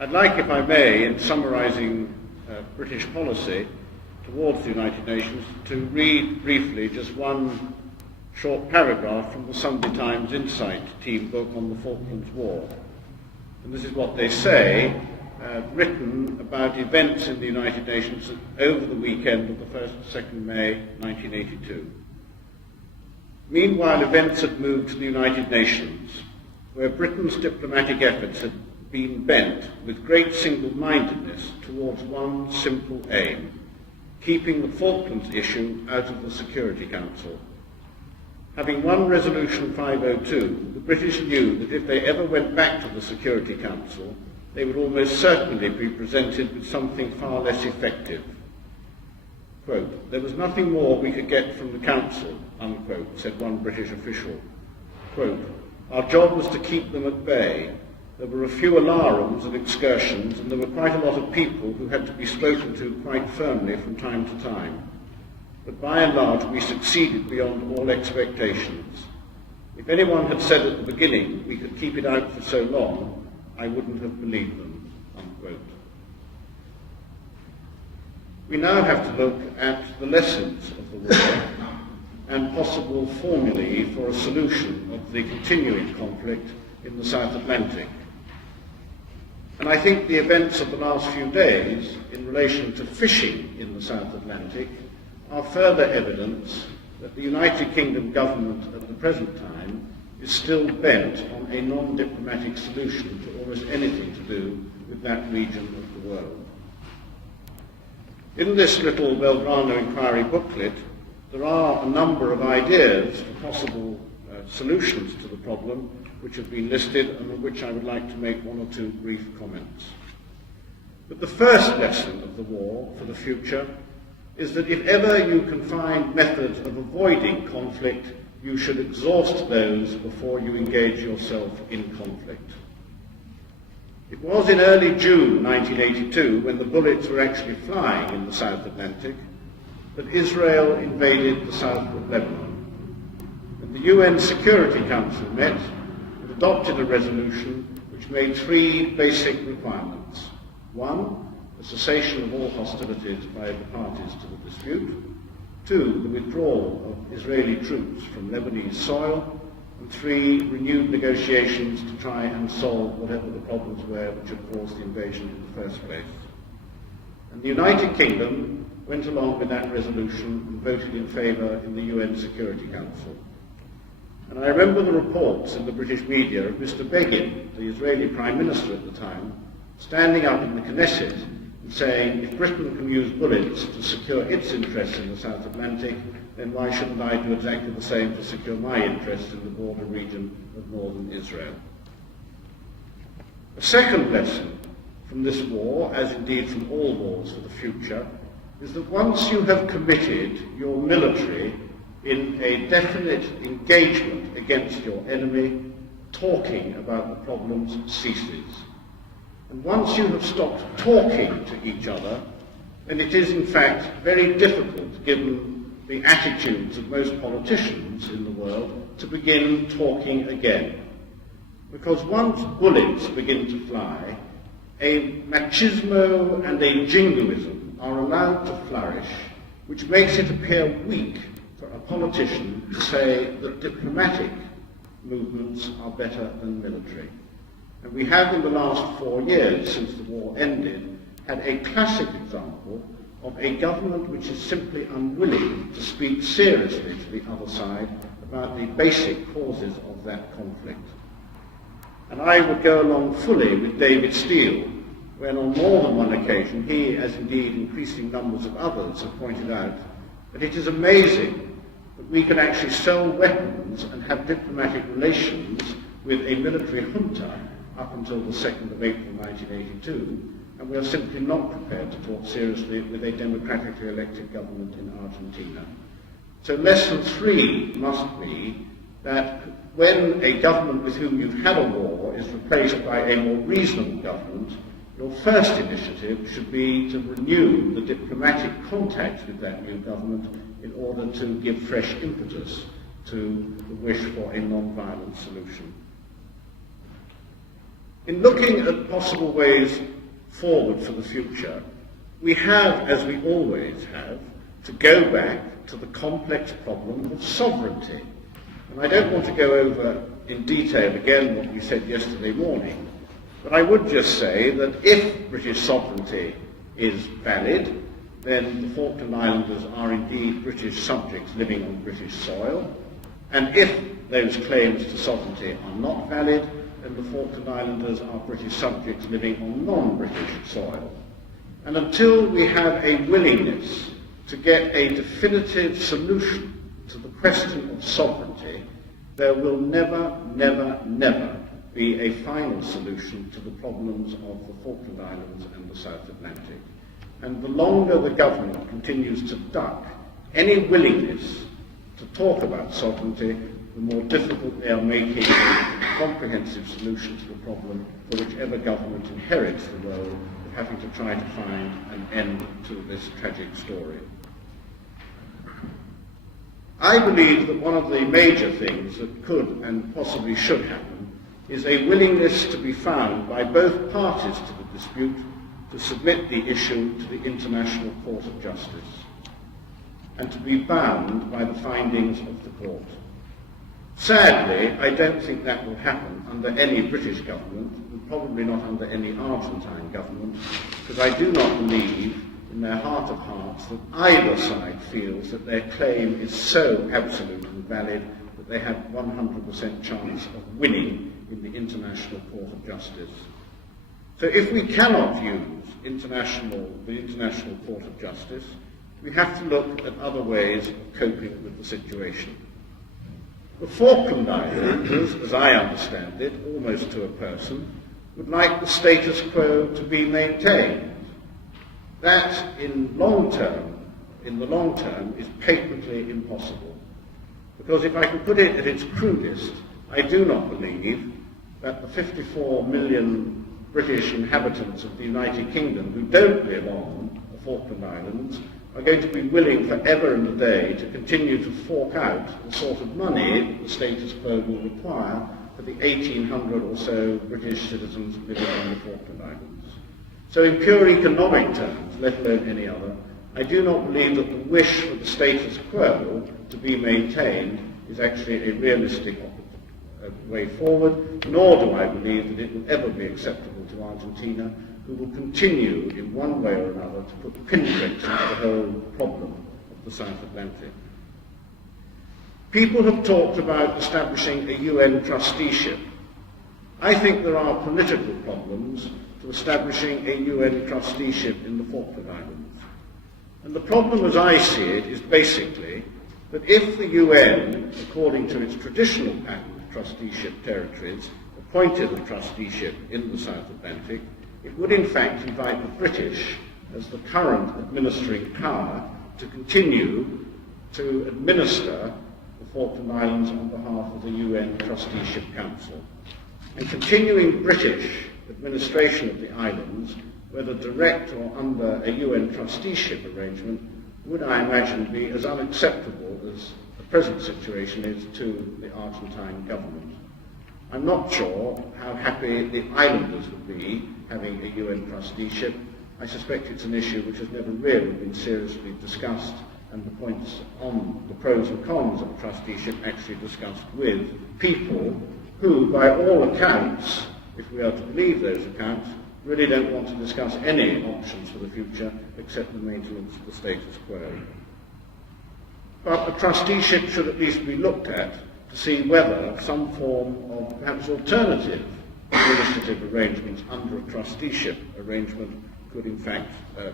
I'd like, if I may, in summarising British policy towards the United Nations, to read briefly just one short paragraph from the Sunday Times Insight team book on the Falklands War. And this is what they say, written about events in the United Nations over the weekend of the 1st and 2nd May 1982. Meanwhile, events had moved to the United Nations, where Britain's diplomatic efforts had been bent with great single-mindedness towards one simple aim: keeping the Falklands issue out of the Security Council. Having won Resolution 502, the British knew that if they ever went back to the Security Council, they would almost certainly be presented with something far less effective. Quote, "There was nothing more we could get from the Council," unquote, said one British official. Quote, "Our job was to keep them at bay. There were a few alarums and excursions, and there were quite a lot of people who had to be spoken to quite firmly from time to time. But by and large, we succeeded beyond all expectations. If anyone had said at the beginning we could keep it out for so long, I wouldn't have believed them," unquote. We now have to look at the lessons of the war and possible formulae for a solution of the continuing conflict in the South Atlantic. And I think the events of the last few days in relation to fishing in the South Atlantic are further evidence that the United Kingdom government at the present time is still bent on a non-diplomatic solution to almost anything to do with that region of the world. In this little Belgrano inquiry booklet, there are a number of ideas for possible solutions to the problem which have been listed and on which I would like to make one or two brief comments. But the first lesson of the war for the future is that if ever you can find methods of avoiding conflict, you should exhaust those before you engage yourself in conflict. It was in early June 1982, when the bullets were actually flying in the South Atlantic, that Israel invaded the south of Lebanon. And the UN Security Council met and adopted a resolution which made three basic requirements. One, the cessation of all hostilities by the parties to the dispute. Two, the withdrawal of Israeli troops from Lebanese soil. And three, renewed negotiations to try and solve whatever the problems were which had caused the invasion in the first place. And the United Kingdom went along with that resolution and voted in favour in the UN Security Council. And I remember the reports in the British media of Mr. Begin, the Israeli Prime Minister at the time, standing up in the Knesset and saying, if Britain can use bullets to secure its interests in the South Atlantic, then why shouldn't I do exactly the same to secure my interests in the border region of northern Israel? A second lesson from this war, as indeed from all wars for the future, is that once you have committed your military in a definite engagement against your enemy, talking about the problems ceases. And once you have stopped talking to each other, then it is in fact very difficult, given the attitudes of most politicians in the world, to begin talking again. Because once bullets begin to fly, a machismo and a jingoism are allowed to flourish, which makes it appear weak for a politician to say that diplomatic movements are better than military. And we have in the last 4 years, since the war ended, had a classic example of a government which is simply unwilling to speak seriously to the other side about the basic causes of that conflict. And I would go along fully with David Steele, when on more than one occasion he, as indeed increasing numbers of others, have pointed out that it is amazing that we can actually sell weapons and have diplomatic relations with a military junta up until the 2nd of April 1982, and we are simply not prepared to talk seriously with a democratically elected government in Argentina. So lesson 3 must be that when a government with whom you've had a war is replaced by a more reasonable government, your first initiative should be to renew the diplomatic contacts with that new government in order to give fresh impetus to the wish for a non-violent solution. In looking at possible ways forward for the future, we have, as we always have, to go back to the complex problem of sovereignty. And I don't want to go over in detail again what we said yesterday morning, but I would just say that if British sovereignty is valid, then the Falkland Islanders are indeed British subjects living on British soil, and if those claims to sovereignty are not valid, then the Falkland Islanders are British subjects living on non-British soil. And until we have a willingness to get a definitive solution to the question of sovereignty, there will never, never, never be a final solution to the problems of the Falkland Islands and the South Atlantic. And the longer the government continues to duck any willingness to talk about sovereignty, the more difficult they are making a comprehensive solution to the problem for whichever government inherits the role of having to try to find an end to this tragic story. I believe that one of the major things that could and possibly should happen is a willingness to be found by both parties to the dispute to submit the issue to the International Court of Justice and to be bound by the findings of the court. Sadly, I don't think that will happen under any British government, and probably not under any Argentine government, because I do not believe in their heart of hearts that either side feels that their claim is so absolute and valid that they have 100% chance of winning in the International Court of Justice. So if we cannot use the International Court of Justice, we have to look at other ways of coping with the situation. The Falkland Islanders, as I understand it, almost to a person, would like the status quo to be maintained. That, in the long term, is patently impossible. Because if I can put it at its crudest, I do not believe that the 54 million British inhabitants of the United Kingdom who don't live on the Falkland Islands are going to be willing forever and a day to continue to fork out the sort of money that the status quo will require for the 1,800 or so British citizens living on the Falkland Islands. So in pure economic terms, let alone any other, I do not believe that the wish for the status quo to be maintained is actually a realistic way forward, nor do I believe that it will ever be acceptable to Argentina, who will continue in one way or another to put pinpricks into the whole problem of the South Atlantic. People have talked about establishing a UN trusteeship. I think there are political problems to establishing a UN trusteeship in the Falkland Islands. And the problem as I see it is basically that if the UN, according to its traditional pattern of trusteeship territories, appointed a trusteeship in the South Atlantic, it would in fact invite the British, as the current administering power, to continue to administer the Falkland Islands on behalf of the UN Trusteeship Council. And continuing British administration of the islands, whether direct or under a UN trusteeship arrangement, would, I imagine, be as unacceptable as the present situation is to the Argentine government. I'm not sure how happy the islanders would be having a UN trusteeship. I suspect it's an issue which has never really been seriously discussed, and the points on the pros and cons of a trusteeship actually discussed with people who, by all accounts, if we are to believe those accounts, really don't want to discuss any options for the future except the maintenance of the status quo. But a trusteeship should at least be looked at to see whether some form of perhaps alternative administrative arrangements under a trusteeship arrangement could in fact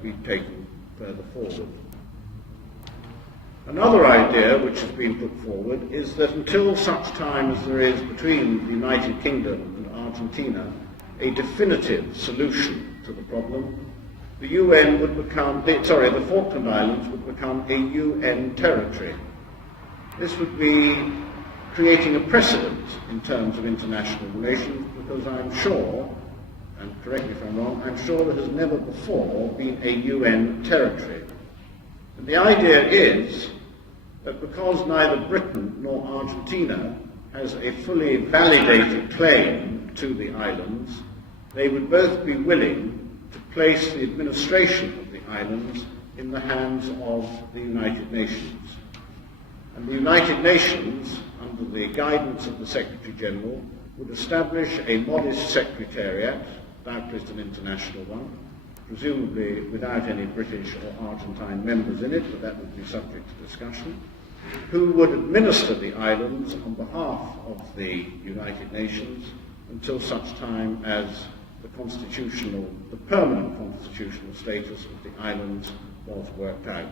be taken further forward. Another idea which has been put forward is that until such time as there is between the United Kingdom and Argentina a definitive solution to the problem, the the Falkland Islands would become a UN territory. This would be creating a precedent in terms of international relations, because I'm sure, and correct me if I'm wrong, I'm sure there has never before been a UN territory. And the idea is that because neither Britain nor Argentina has a fully validated claim to the islands, they would both be willing to place the administration of the islands in the hands of the United Nations. And the United Nations, under the guidance of the Secretary-General, would establish a modest secretariat, doubtless an international one, presumably without any British or Argentine members in it, but that would be subject to discussion, who would administer the islands on behalf of the United Nations until such time as the permanent constitutional status of the islands was worked out.